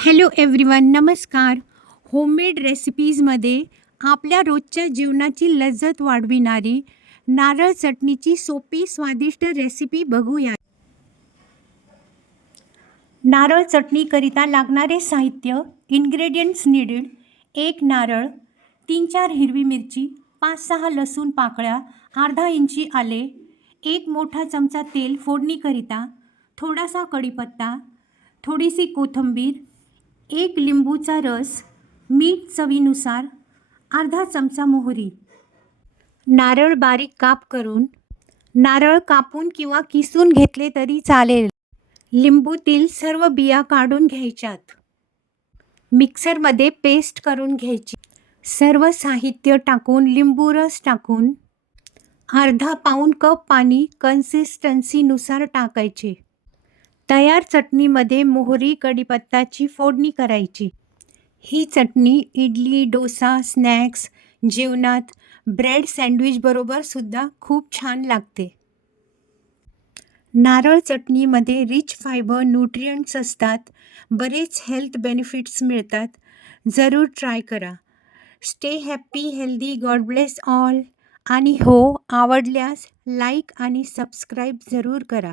Hello everyone, नमस्कार. Homemade रेसिपीजमध्ये आपल्या रोजच्या जीवनाची लज्जत वाढविणारी नारळ चटणीची सोपी स्वादिष्ट रेसिपी बघूया. नारळ चटणीकरिता लागणारे साहित्य: इन्ग्रेडियंट्स नीडेड: 1 नारळ, 3-4 हिरवी मिरची, 5-6 लसूण पाकळ्या, अर्धा इंची आले, 1 मोठा चमचा तेल फोडणीकरिता, थोडासा कढीपत्ता, थोडीशी कोथिंबीर, 1 लिंबूचा रस, मीठ चवीनुसार, अर्धा चमचा मोहरी. नारळ बारीक काप करून नारळ कापून किंवा किसून घेतले तरी चालेल. लिंबूतील सर्व बिया काढून घ्यायच्यात. मिक्सरमध्ये पेस्ट करून घ्यायची. सर्व साहित्य टाकून लिंबू रस टाकून अर्धा पाऊण कप पाणी कन्सिस्टन्सीनुसार टाकायचे. तयार चटणीमध्ये मोहरी कढीपत्त्याची फोडणी करायची. ही चटणी इडली, डोसा, स्नॅक्स, जेवणात, ब्रेड सँडविच बरोबर सुद्धा खूप छान लागते. नारळ चटणीमध्ये रिच फायबर न्यूट्रिएंट्स असतात. बरेच हेल्थ बेनिफिट्स मिळतात. जरूर ट्राय करा. Stay happy, healthy. God bless all. आणि हो, आवडल्यास लाईक आणि सबस्क्राईब जरूर करा.